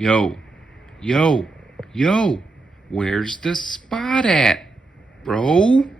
Yo, yo, yo, where's the spot at, bro? In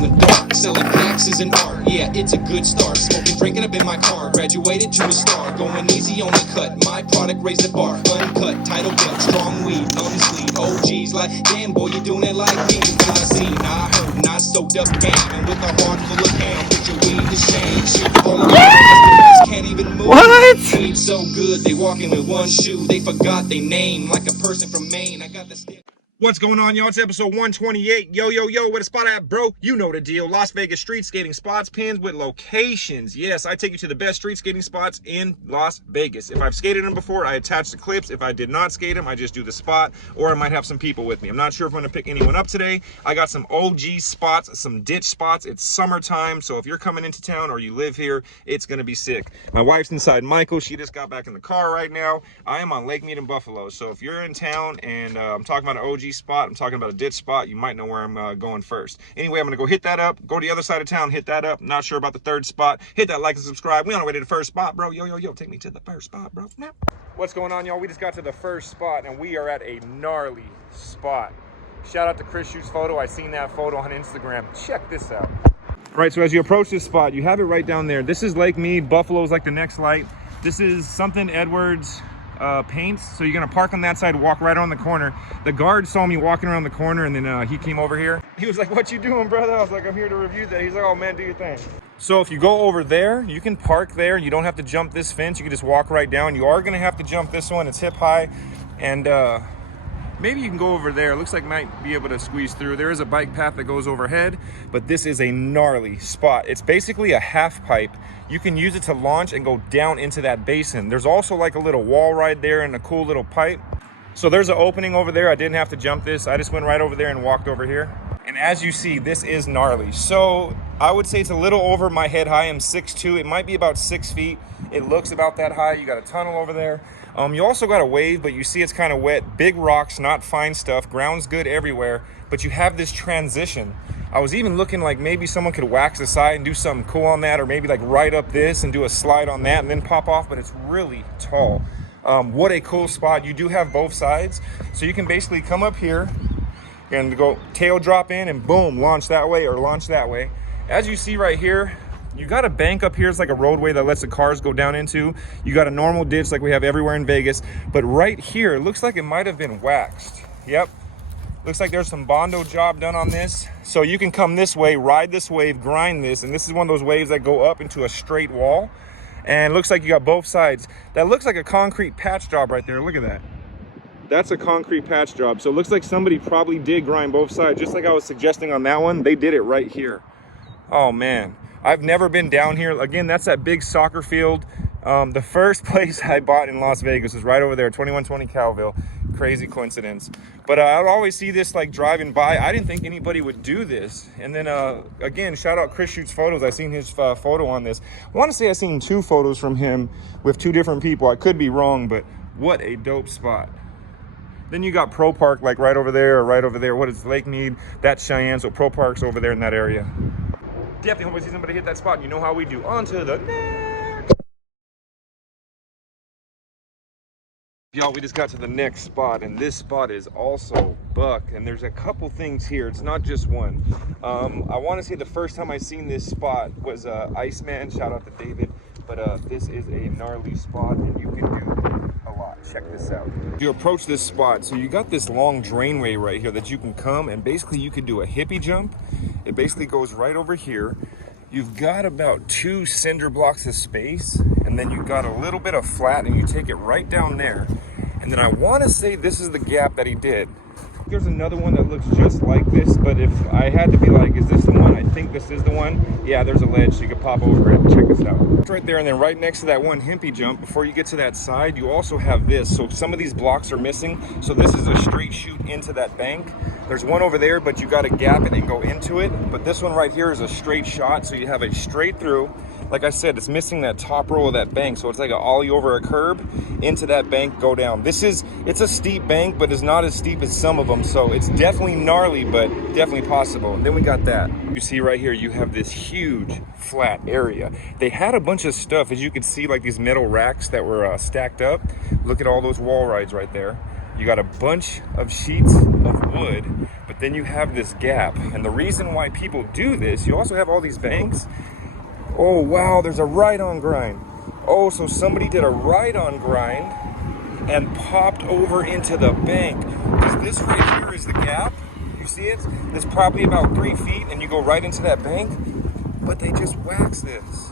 the dark, selling packs is an art. Yeah, it's a good start. Smoking, drinking up in my car. Graduated to a star. Going easy on the cut. My product raised the bar. Uncut, title cut, strong weed, long sleeve. OGs like, damn boy, you doing it like me. When I seen, I heard, not soaked up game. And with a heart full of ham, put your weed to shame. Shit, all of my estimates can't even move. What? Weed so good, they walking with one shoe. They forgot they name like a person from Maine. I got the stick. What's going on, y'all? It's episode 128. Yo, where the spot at, bro? You know the deal. Las Vegas street skating spots, pins with locations. Yes, I take you to the best street skating spots in Las Vegas. If I've skated them before, I attach the clips. If I did not skate them, I just do the spot, or I might have some people with me. I'm not sure if I'm gonna pick anyone up today. I got some OG spots, some ditch spots. It's summertime, so if you're coming into town or you live here, it's gonna be sick. My wife's inside Michael. She just got back in the car right now. I am on Lake Mead in Buffalo, so if you're in town and I'm talking about an OG spot, I'm talking about a ditch spot, you might know where I'm going first. Anyway, I'm gonna go hit that up, go to the other side of town, hit that up. Not sure about the third spot. Hit that like and subscribe. We on our way to the first spot, bro. Yo, take me to the first spot, bro. Now. What's going on, y'all? We just got to the first spot and we are at a gnarly spot. Shout out to Chris Shoots Photo. I seen that photo on Instagram. Check this out. All right, so as you approach this spot, you have it right down there. This is Lake Mead. Buffalo's like the next light. This is something Edwards paints, so you're gonna park on that side, walk right on the corner. The guard saw me walking around the corner, and then he came over here. He was like, "What you doing, brother?" I was like, "I'm here to review that." He's like, "Oh man, do your thing." So if you go over there, you can park there. You don't have to jump this fence. You can just walk right down. You are gonna have to jump this one. It's hip high, and maybe you can go over there. It looks like you might be able to squeeze through. There is a bike path that goes overhead, but this is a gnarly spot. It's basically a half pipe. You can use it to launch and go down into that basin. There's also like a little wall right there and a cool little pipe. So there's an opening over there. I didn't have to jump this. I just went right over there and walked over here. And as you see, this is gnarly. So I would say it's a little over my head high. I'm 6'2". It might be about 6 feet. It looks about that high. You got a tunnel over there. You also got a wave, but you see it's kind of wet. Big rocks, not fine stuff. Ground's good everywhere, but you have this transition. I was even looking like maybe someone could wax the side and do something cool on that, or maybe like right up this and do a slide on that and then pop off, but it's really tall. What a cool spot. You do have both sides, so you can basically come up here and go tail drop in and boom, launch that way or launch that way. As you see right here, you got a bank up here. It's like a roadway that lets the cars go down into. You got a normal ditch like we have everywhere in Vegas, but right here, it looks like it might have been waxed. Yep. Looks like there's some Bondo job done on this. So you can come this way, ride this wave, grind this, and this is one of those waves that go up into a straight wall. And it looks like you got both sides. That looks like a concrete patch job right there. Look at that. That's a concrete patch job. So it looks like somebody probably did grind both sides. Just like I was suggesting on that one, they did it right here. Oh man, I've never been down here. Again, that's that big soccer field. The first place I bought in Las Vegas was right over there, 2120 Calville. Crazy coincidence. But I would always see this like driving by. I didn't think anybody would do this. And then again, shout out Chris Shoots Photos. I seen his photo on this. I want to say I seen 2 photos from him with 2 different people. I could be wrong, but what a dope spot. Then you got Pro Park like right over there or right over there. What is Lake Mead? That's Cheyenne. So Pro Park's over there in that area. Definitely hope I see somebody hit that spot. You know how we do. On to the next. Y'all, we just got to the next spot, and this spot is also buck, and there's a couple things here. It's not just one. I want to say the first time I seen this spot was Iceman. Shout out to David. But this is a gnarly spot, and you can do a lot. Check this out. You approach this spot, so you got this long drainway right here that you can come, and basically you can do a hippie jump. It basically goes right over here. You've got about 2 cinder blocks of space, and then you've got a little bit of flat, and you take it right down there. And then I want to say this is the gap that he did. There's another one that looks just like this, but if I had to be like, is this the one? I think this is the one. Yeah, there's a ledge, so you can pop over it and check this out. It's right there, and then right next to that one hippie jump, before you get to that side, you also have this. So some of these blocks are missing. So this is a straight shoot into that bank. There's one over there, but you got to gap it and go into it. But this one right here is a straight shot, so you have a straight through. like I said, it's missing that top row of that bank. So it's like an ollie over a curb into that bank, go down. It's a steep bank, but it's not as steep as some of them. So it's definitely gnarly, but definitely possible. And then we got that. You see right here, you have this huge flat area. They had a bunch of stuff, as you can see, like these metal racks that were stacked up. Look at all those wall rides right there. You got a bunch of sheets of wood, but then you have this gap. And the reason why people do this, you also have all these banks. Oh, wow, there's a ride-on grind. Oh, so somebody did a ride-on grind and popped over into the bank. Because this right here is the gap. You see it? It's probably about 3 feet, and you go right into that bank. But they just wax this.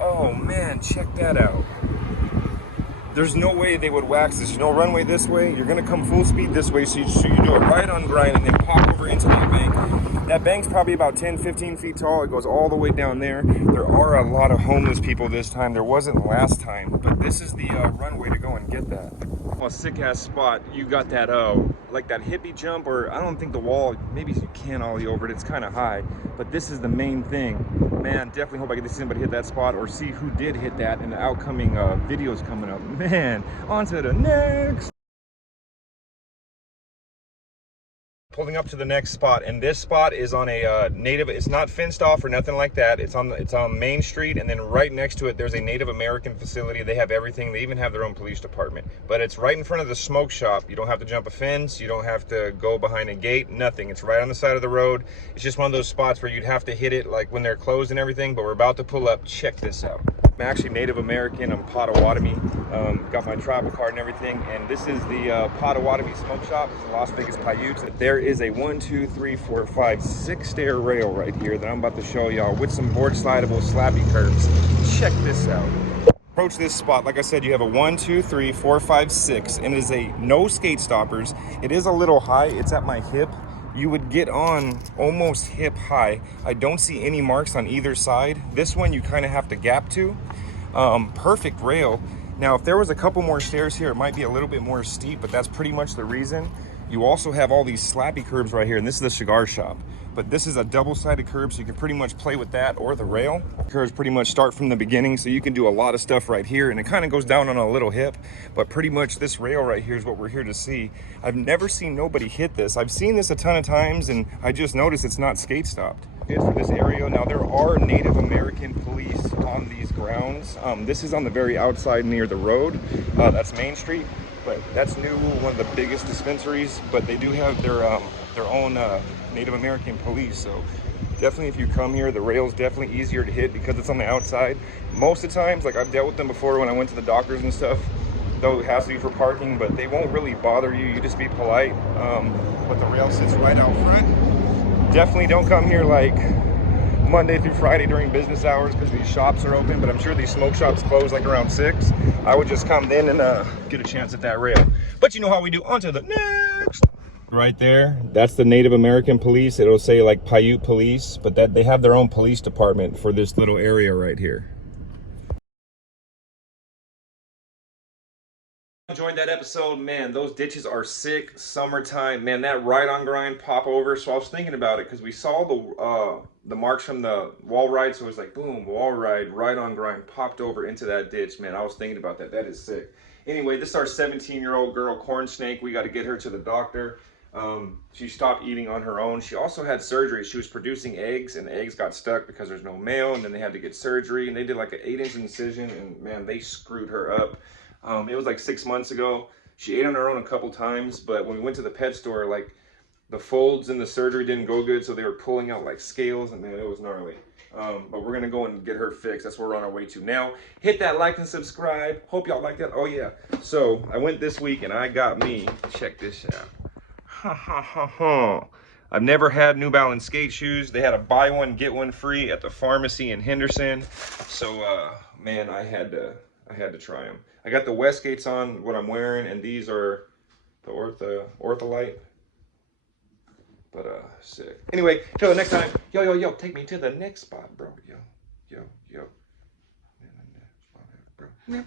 Oh, man, check that out. There's no way they would wax this. There's no runway this way. You're gonna come full speed this way, so you do a ride-on grind and then pop over into that bank. That bank's probably about 10, 15 feet tall. It goes all the way down there. There are a lot of homeless people this time. There wasn't last time, but this is the runway to go and get that. Well, a sick-ass spot. You got that, like that hippie jump, or I don't think the wall, maybe you can ollie over it. It's kind of high, but this is the main thing. Man, definitely hope I get to see somebody hit that spot or see who did hit that in the outcoming videos coming up. Man, on to the next. Pulling up to the next spot, and this spot is on a native, it's not fenced off or nothing like that. It's on Main Street, and then right next to it there's a Native American facility. They have everything. They even have their own police department, but it's right in front of the smoke shop. You don't have to jump a fence, you don't have to go behind a gate, nothing. It's right on the side of the road. It's just one of those spots where you'd have to hit it like when they're closed and everything, but we're about to pull up. Check this out. I'm actually Native American. I'm Potawatomi. Got my tribal card and everything, and this is the Potawatomi smoke shop. It's in Las Vegas Paiutes. There is a 1, 2, 3, 4, 5, 6 stair rail right here that I'm about to show y'all with some board slidable slappy curbs. Check this out. Approach this spot. Like I said, you have a 1, 2, 3, 4, 5, 6, and it is a no skate stoppers. It is a little high. It's at my hip. You would get on almost hip high. I don't see any marks on either side. This one you kind of have to gap to. Perfect rail. Now, if there was a couple more stairs here, it might be a little bit more steep, but that's pretty much the reason. You also have all these slappy curbs right here, and this is the cigar shop. But this is a double-sided curb, so you can pretty much play with that or the rail. Curves pretty much start from the beginning, so you can do a lot of stuff right here, and it kind of goes down on a little hip. But pretty much this rail right here is what we're here to see. I've never seen nobody hit this. I've seen this a ton of times, and I just noticed it's not skate stopped. Good for this area. Now, there are Native American police on these grounds. This is on the very outside near the road. That's Main Street. But that's new, one of the biggest dispensaries, but they do have their own Native American police. So definitely, if you come here, the rail's definitely easier to hit because it's on the outside. Most of the times, like I've dealt with them before when I went to the doctors and stuff, they'll hassle you for parking, but they won't really bother you. You just be polite. But the rail sits right out front. Definitely don't come here like Monday through Friday during business hours because these shops are open, but I'm sure these smoke shops close like around 6. I would just come then and get a chance at that rail. But you know how we do. On to the next. Right there, that's the Native American police. It'll say like Paiute police, but that they have their own police department for this little area right here. Enjoyed that episode, man. Those ditches are sick. Summertime, man. That ride on grind pop over. So I was thinking about it because we saw the marks from the wall ride. So it was like boom, wall ride, ride on grind popped over into that ditch, man. I was thinking about that. That is sick. Anyway, this is our 17-year-old girl, Corn Snake. We got to get her to the doctor. She stopped eating on her own. She also had surgery. She was producing eggs, and the eggs got stuck because there's no male, and then they had to get surgery, and they did like an 8-inch incision, and man, they screwed her up. It was like 6 months ago. She ate on her own a couple times, but when we went to the pet store, like the folds in the surgery didn't go good, so they were pulling out like scales, and man, it was gnarly. But we're gonna go and get her fixed. That's what we're on our way to now. Hit that like and subscribe. Hope y'all like that. Oh yeah. So I went this week and I got me, check this out. Ha ha ha ha. I've never had New Balance skate shoes. They had a buy one, get one free at the pharmacy in Henderson. So man, I had to try them. I got the Westgates on, what I'm wearing, and these are the Ortholite. But sick. Anyway, till the next time. Yo, take me to the next spot, bro. Yo. Bro.